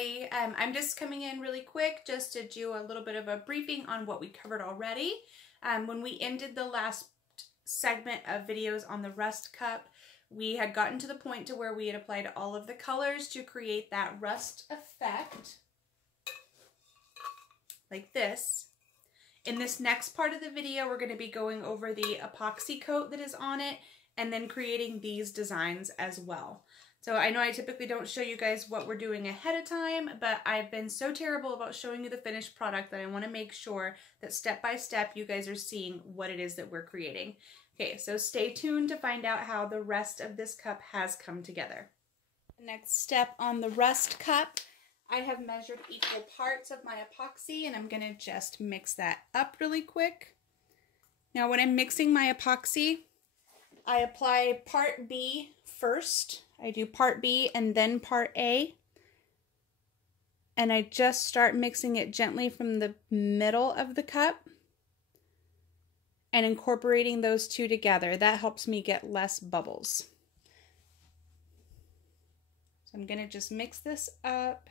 everybody. I'm just coming in really quick just to do a little bit of a briefing on what we covered already. When we ended the last segment of videos on the rust cup, we had gotten to the point to where we had applied all of the colors to create that rust effect, like this. In this next part of the video, we're going to be going over the epoxy coat that is on it and then creating these designs as well. So I know I typically don't show you guys what we're doing ahead of time, but I've been so terrible about showing you the finished product that I want to make sure that step by step you guys are seeing what it is that we're creating. Okay, so stay tuned to find out how the rest of this cup has come together. The next step on the rust cup, I have measured equal parts of my epoxy and I'm going to just mix that up really quick. Now when I'm mixing my epoxy, I apply part B first. I do part B and then part A. And I just start mixing it gently from the middle of the cup and incorporating those two together. That helps me get less bubbles. So I'm going to just mix this up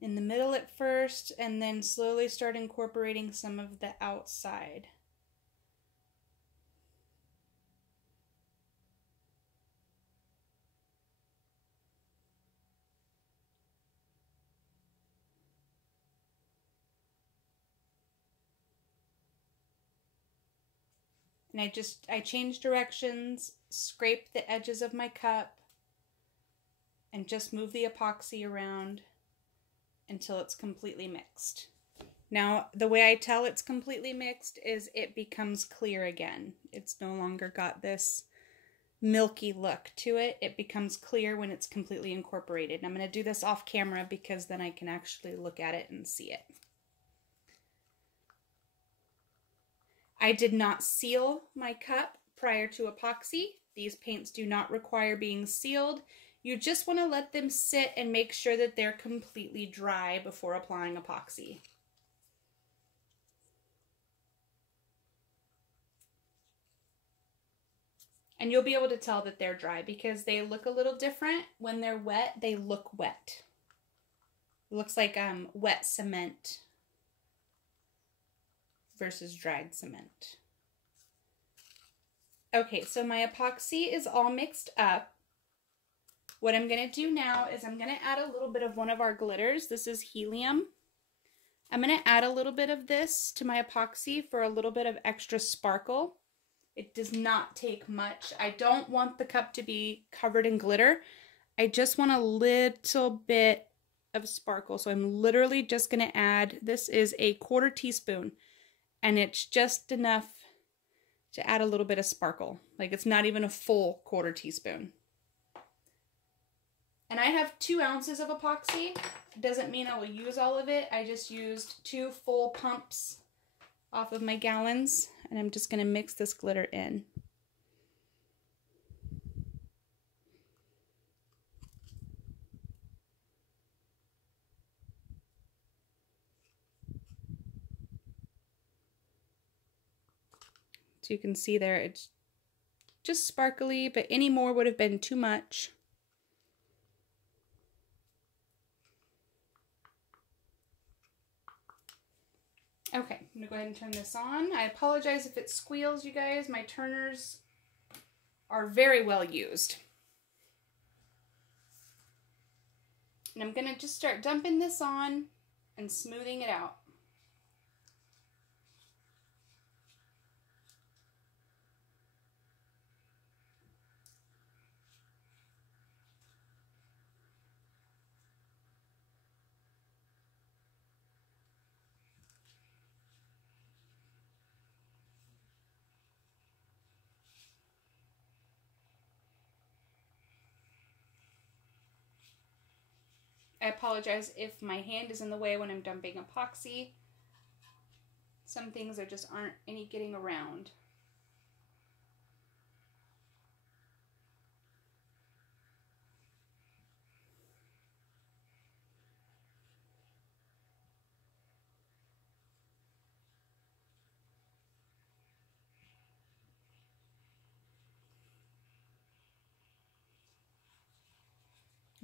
in the middle at first and then slowly start incorporating some of the outside. And I change directions, scrape the edges of my cup, and just move the epoxy around until it's completely mixed. Now, the way I tell it's completely mixed is it becomes clear again. It's no longer got this milky look to it. It becomes clear when it's completely incorporated. And I'm going to do this off camera because then I can actually look at it and see it. I did not seal my cup prior to epoxy. These paints do not require being sealed. You just want to let them sit and make sure that they're completely dry before applying epoxy. And you'll be able to tell that they're dry because they look a little different. When they're wet, they look wet. It looks like wet cement versus dried cement. Okay, so my epoxy is all mixed up. What I'm going to do now is I'm going to add a little bit of one of our glitters. This is helium. I'm going to add a little bit of this to my epoxy for a little bit of extra sparkle. It does not take much. I don't want the cup to be covered in glitter. I just want a little bit of sparkle. So I'm literally just going to add, this is a 1/4 teaspoon. And it's just enough to add a little bit of sparkle. Like it's not even a full 1/4 teaspoon. And I have 2 ounces of epoxy. It doesn't mean I will use all of it. I just used 2 full pumps off of my gallons. And I'm just going to mix this glitter in. So you can see there, it's just sparkly, but any more would have been too much. Okay, I'm gonna go ahead and turn this on. I apologize if it squeals, you guys. My turners are very well used. And I'm gonna just start dumping this on and smoothing it out. I apologize if my hand is in the way when I'm dumping epoxy. Some things there just aren't any getting around.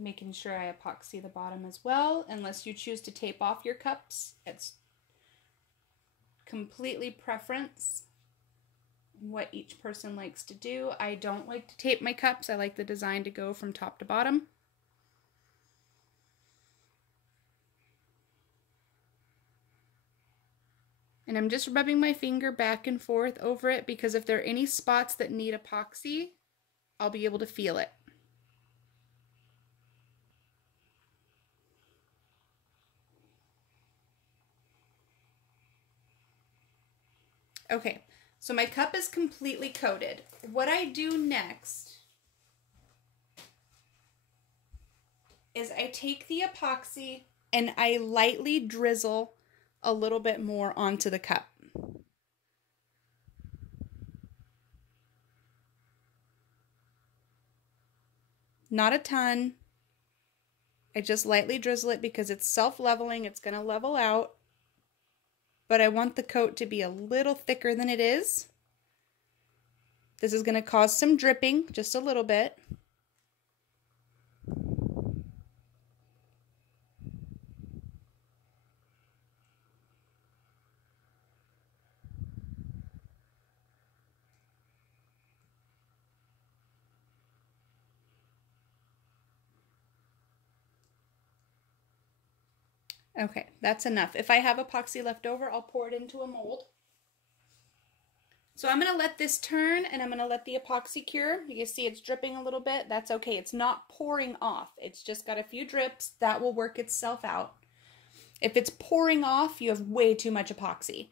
making sure I epoxy the bottom as well, unless you choose to tape off your cups. It's completely preference what each person likes to do. I don't like to tape my cups. I like the design to go from top to bottom. And I'm just rubbing my finger back and forth over it because if there are any spots that need epoxy, I'll be able to feel it. Okay, so my cup is completely coated. What I do next is I take the epoxy and I lightly drizzle a little bit more onto the cup. Not a ton. I just lightly drizzle it because it's self-leveling. It's going to level out. But I want the coat to be a little thicker than it is. This is going to cause some dripping, just a little bit. Okay, that's enough. If I have epoxy left over, I'll pour it into a mold. So I'm going to let this turn and I'm going to let the epoxy cure. You can see it's dripping a little bit. That's okay. It's not pouring off. It's just got a few drips. That will work itself out. If it's pouring off, you have way too much epoxy.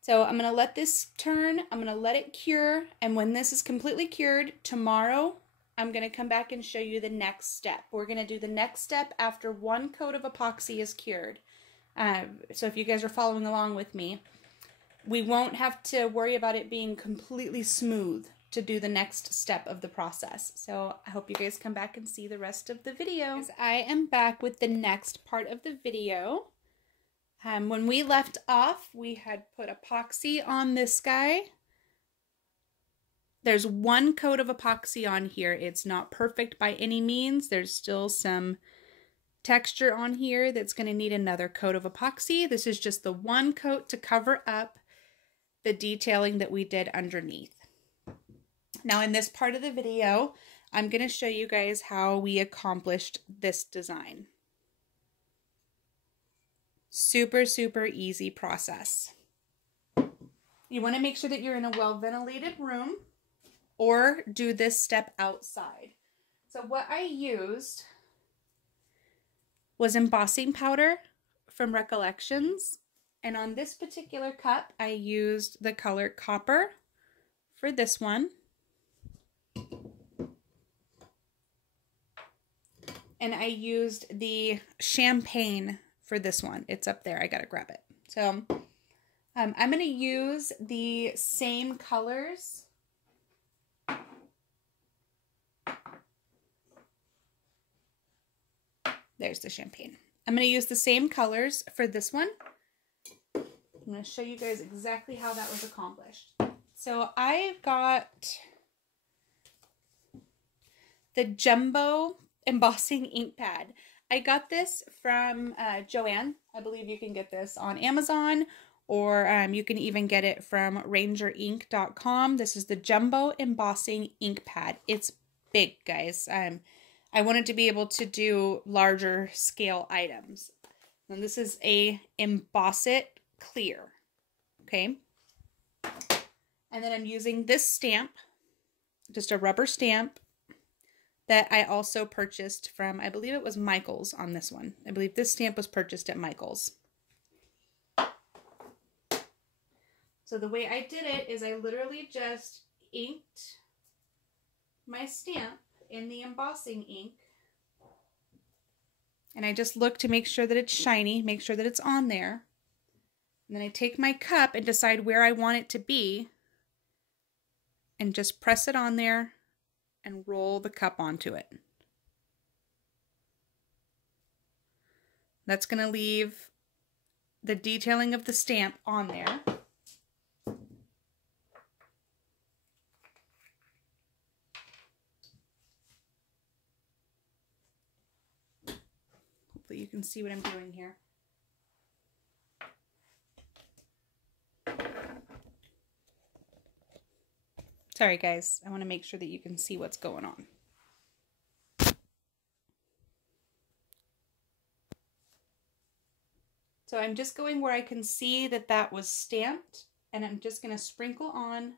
So I'm going to let this turn. I'm going to let it cure. And when this is completely cured, tomorrow I'm going to come back and show you the next step. We're going to do the next step after one coat of epoxy is cured. So if you guys are following along with me, we won't have to worry about it being completely smooth to do the next step of the process. So I hope you guys come back and see the rest of the video. As I am back with the next part of the video. When we left off, we had put epoxy on this guy. There's one coat of epoxy on here. It's not perfect by any means. There's still some texture on here that's going to need another coat of epoxy. This is just the one coat to cover up the detailing that we did underneath. Now in this part of the video, I'm going to show you guys how we accomplished this design. Super, super easy process. You want to make sure that you're in a well-ventilated room or do this step outside. So what I used was embossing powder from Recollections. And on this particular cup, I used the color Copper for this one. And I used the Champagne for this one. It's up there. I gotta grab it. So I'm going to use the same colors. There's the Champagne. I'm going to use the same colors for this one. I'm going to show you guys exactly how that was accomplished. So I've got the Jumbo Embossing Ink Pad. I got this from Joanne. I believe you can get this on Amazon, or you can even get it from rangerink.com. This is the Jumbo Embossing Ink Pad. It's big, guys. I wanted to be able to do larger scale items. And this is a Embossed Clear. Okay. And then I'm using this stamp, just a rubber stamp that I also purchased from, I believe it was Michael's on this one. I believe this stamp was purchased at Michael's. So the way I did it is I literally just inked my stamp in the embossing ink. And I just look to make sure that it's shiny, make sure that it's on there. And then I take my cup and decide where I want it to be and just press it on there and roll the cup onto it. That's going to leave the detailing of the stamp on there. you can see what I'm doing here. Sorry guys, I want to make sure that you can see what's going on. So I'm just going where I can see that that was stamped, and I'm just going to sprinkle on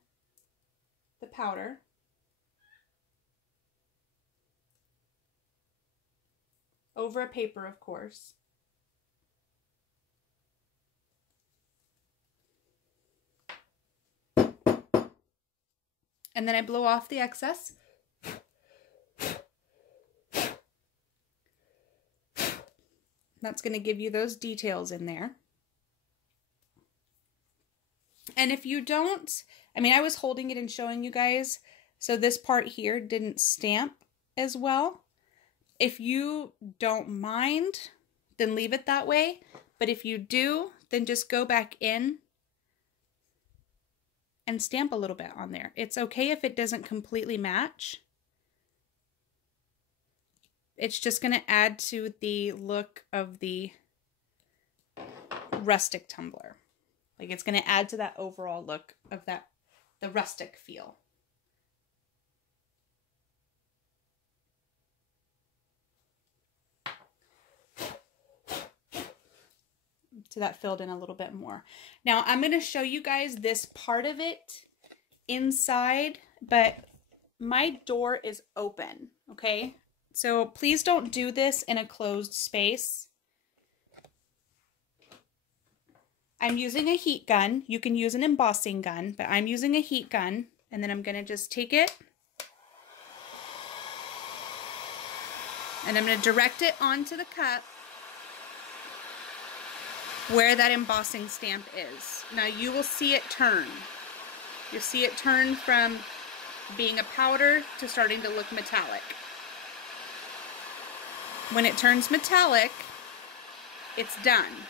the powder. Over a paper, of course. And then I blow off the excess. That's going to give you those details in there. And if you don't, I mean, I was holding it and showing you guys, so this part here didn't stamp as well. If you don't mind, then leave it that way. But if you do, then just go back in and stamp a little bit on there. It's okay if it doesn't completely match. It's just going to add to the look of the rustic tumbler. Like, it's going to add to that overall look of that, the rustic feel. So that filled in a little bit more. Now I'm going to show you guys this part of it inside, but my door is open, okay? So please don't do this in a closed space. I'm using a heat gun. You can use an embossing gun, but I'm using a heat gun, and then I'm going to just take it and I'm going to direct it onto the cup where that embossing stamp is. Now you will see it turn. You'll see it turn from being a powder to starting to look metallic. When it turns metallic, it's done.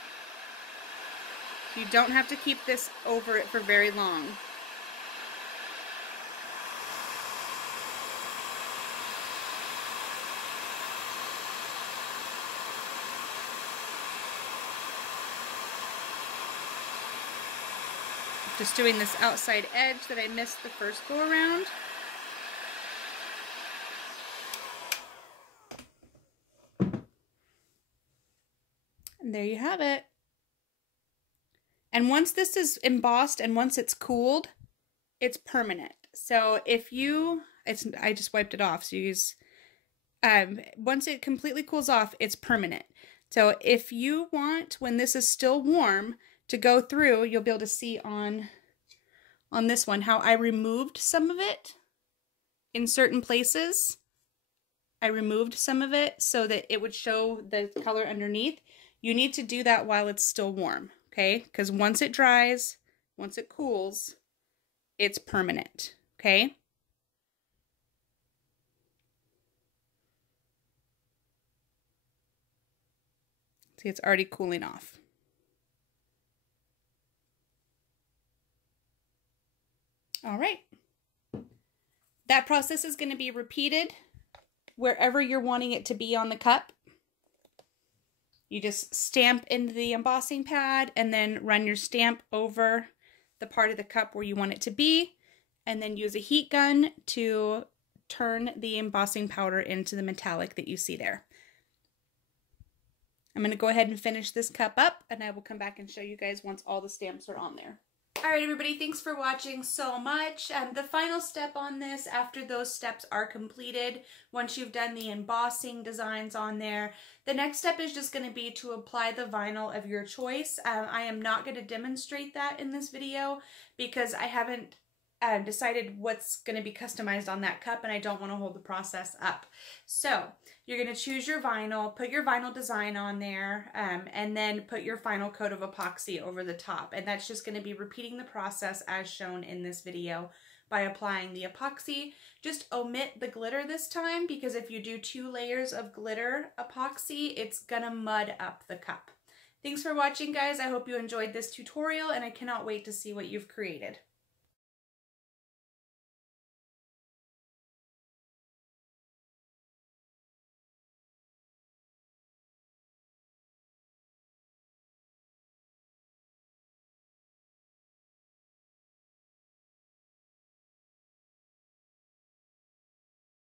You don't have to keep this over it for very long. Just doing this outside edge that I missed the first go around. And there you have it. And once this is embossed and once it's cooled, it's permanent. So if you, I just wiped it off. So you use, once it completely cools off, it's permanent. So if you want, when this is still warm, to go through, you'll be able to see on this one how I removed some of it in certain places. I removed some of it so that it would show the color underneath. You need to do that while it's still warm, okay? Because once it dries, once it cools, it's permanent, okay? See, it's already cooling off. All right. That process is going to be repeated wherever you're wanting it to be on the cup. You just stamp into the embossing pad and then run your stamp over the part of the cup where you want it to be, and then use a heat gun to turn the embossing powder into the metallic that you see there. I'm going to go ahead and finish this cup up, and I will come back and show you guys once all the stamps are on there. Alright everybody, thanks for watching so much. The final step on this, after those steps are completed, once you've done the embossing designs on there, the next step is just going to be to apply the vinyl of your choice. I am not going to demonstrate that in this video because I haven't decided what's going to be customized on that cup, and I don't want to hold the process up. So you're going to choose your vinyl, put your vinyl design on there, and then put your final coat of epoxy over the top. And that's just going to be repeating the process as shown in this video by applying the epoxy. Just omit the glitter this time, because if you do 2 layers of glitter epoxy, it's going to mud up the cup. Thanks for watching, guys. I hope you enjoyed this tutorial, and I cannot wait to see what you've created.